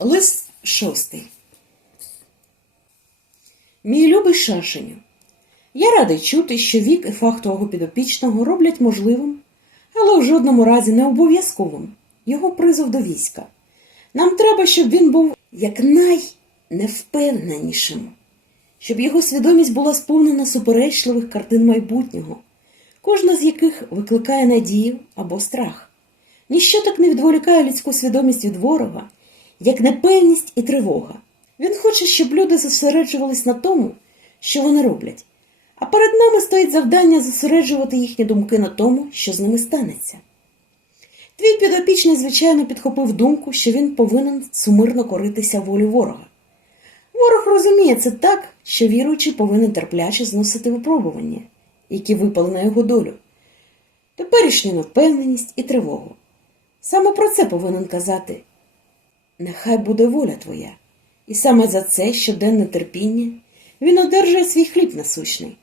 Лист шостий. Мій любий Шашеню, я радий чути, що вік і фах твого підопічного роблять можливим, але в жодному разі не обов'язковим його призов до війська. Нам треба, щоб він був якнайневпевненішим, щоб його свідомість була сповнена суперечливих картин майбутнього, кожна з яких викликає надію або страх. Ніщо так не відволікає людську свідомість від ворога, як непевність і тривога. Він хоче, щоб люди зосереджувались на тому, що вони роблять. А перед нами стоїть завдання зосереджувати їхні думки на тому, що з ними станеться. Твій підопічний, звичайно, підхопив думку, що він повинен сумирно коритися волі ворога. Ворог розуміє це так, що віруючий повинен терпляче зносити випробування, які випали на його долю, теперішню невпевненість і тривогу. Саме про це повинен казати Нехай буде воля твоя, і саме за це щоденне терпіння він одержує свій хліб насущний.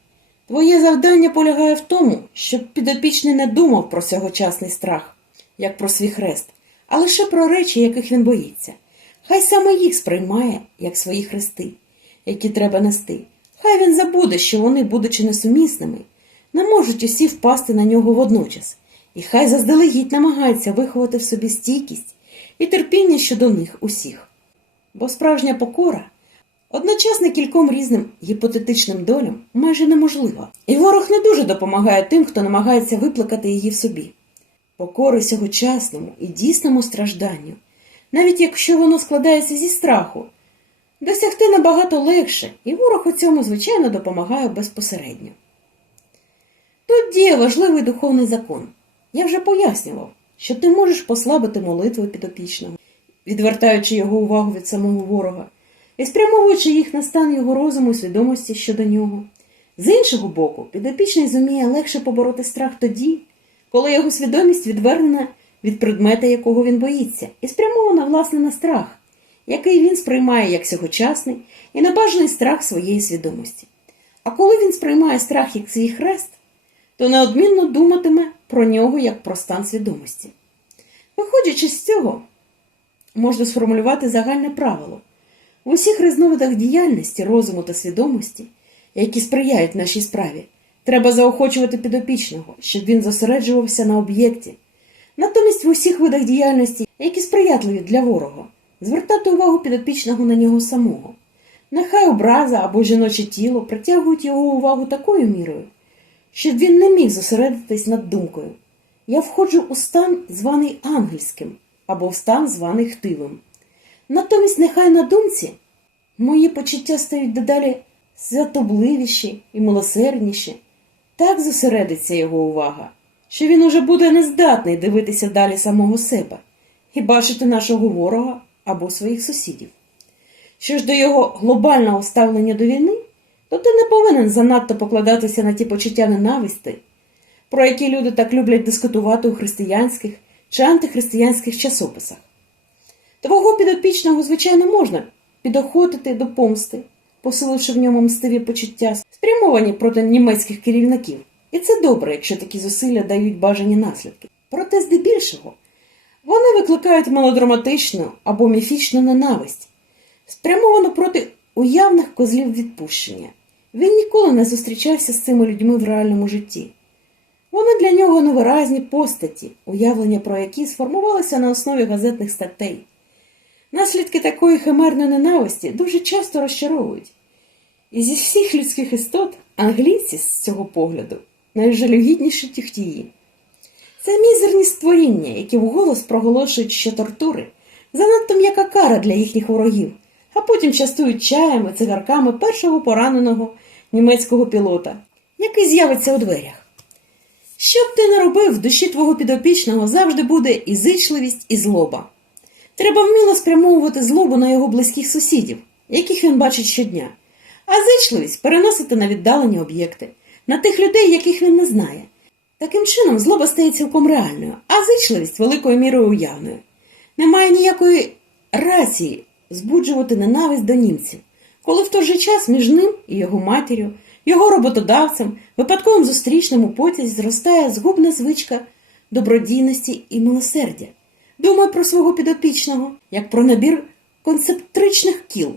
Твоє завдання полягає в тому, щоб підопічний не думав про сьогочасний страх, як про свій хрест, а лише про речі, яких він боїться. Хай саме їх сприймає, як свої хрести, які треба нести. Хай він забуде, що вони, будучи несумісними, не можуть усі впасти на нього водночас, і хай заздалегідь намагається виховати в собі стійкість і терпіння щодо них усіх. Бо справжня покора одночасно кільком різним гіпотетичним долям майже неможлива, і ворог не дуже допомагає тим, хто намагається виплакати її в собі. Покори сьогочасному і дійсному стражданню, навіть якщо воно складається зі страху, досягти набагато легше, і ворог у цьому, звичайно, допомагає безпосередньо. Тут діє важливий духовний закон. Я вже пояснював, що ти можеш послабити молитви підопічного, відвертаючи його увагу від самого ворога і спрямовуючи їх на стан його розуму і свідомості щодо нього. З іншого боку, підопічний зуміє легше побороти страх тоді, коли його свідомість відвернена від предмета, якого він боїться, і спрямована власне на страх, який він сприймає як сьогочасний і небажаний страх своєї свідомості. А коли він сприймає страх як свій хрест, то неодмінно думатиме про нього як про стан свідомості. Виходячи з цього, можна сформулювати загальне правило. В усіх різновидах діяльності, розуму та свідомості, які сприяють нашій справі, треба заохочувати підопічного, щоб він зосереджувався на об'єкті. Натомість в усіх видах діяльності, які сприятливі для ворога, звертати увагу підопічного на нього самого. Нехай образа або жіноче тіло притягують його увагу такою мірою, щоб він не міг зосередитись над думкою. Я входжу у стан, званий ангельським, або в стан, званий хтивим. Натомість нехай на думці мої почуття стають дедалі святобливіші і милосердніші. Так зосередиться його увага, що він уже буде нездатний дивитися далі самого себе і бачити нашого ворога або своїх сусідів. Що ж до його глобального ставлення до війни, то ти не повинен занадто покладатися на ті почуття ненависти, про які люди так люблять дискутувати у християнських чи антихристиянських часописах. Твого підопічного, звичайно, можна підохотити до помсти, посиливши в ньому мстиві почуття, спрямовані проти німецьких керівників. І це добре, якщо такі зусилля дають бажані наслідки. Проте, здебільшого, вони викликають мелодраматичну або міфічну ненависть, спрямовану проти уявних козлів відпущення. Він ніколи не зустрічався з цими людьми в реальному житті. Вони для нього невиразні постаті, уявлення про які сформувалися на основі газетних статей. Наслідки такої химерної ненависті дуже часто розчаровують. І зі всіх людських істот англійці з цього погляду найжалюгідніші тюхтії. Це мізерні створіння, які вголос проголошують, що тортури занадто м'яка кара для їхніх ворогів, а потім частують чаями, цигарками першого пораненого німецького пілота, який з'явиться у дверях. Що б ти не робив, в душі твого підопічного завжди буде і зичливість, і злоба. Треба вміло спрямовувати злобу на його близьких сусідів, яких він бачить щодня, а зичливість переносити на віддалені об'єкти, на тих людей, яких він не знає. Таким чином, злоба стає цілком реальною, а зичливість великою мірою уявною. Немає ніякої рації збуджувати ненависть до німців, коли в той же час між ним і його матір'ю, його роботодавцем, випадковим зустрічним у потязі зростає згубна звичка добродійності і милосердя. Думай про свого підопічного, як про набір концентричних кіл.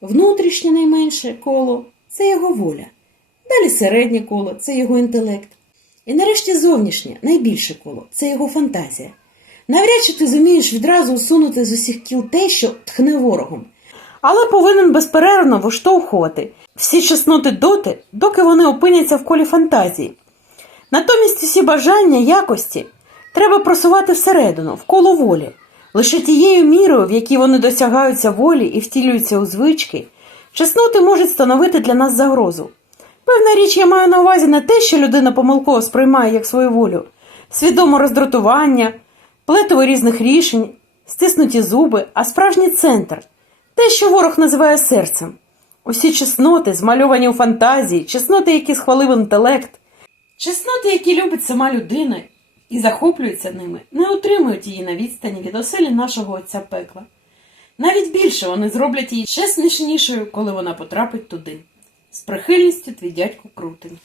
Внутрішнє найменше коло це його воля. Далі середнє коло це його інтелект. І нарешті зовнішнє, найбільше коло це його фантазія. Навряд чи ти зумієш відразу усунути з усіх кіл те, що тхне ворогом, але повинен безперервно виштовхувати всі чесноти доти, доки вони опиняться в колі фантазії. Натомість усі бажання якості треба просувати всередину, в коло волі. Лише тією мірою, в якій вони досягаються волі і втілюються у звички, чесноти можуть становити для нас загрозу. Певна річ, я маю на увазі не те, що людина помилково сприймає як свою волю, свідомо роздратування, плетиво різних рішень, стиснуті зуби, а справжній центр те, що ворог називає серцем. Усі чесноти, змальовані у фантазії, чесноти, які схвалив інтелект, чесноти, які любить сама людина і захоплюється ними, не утримують її на відстані від оселі нашого отця пекла. Навіть більше вони зроблять її ще смішнішою, коли вона потрапить туди. З прихильністю твій дядько Крутень.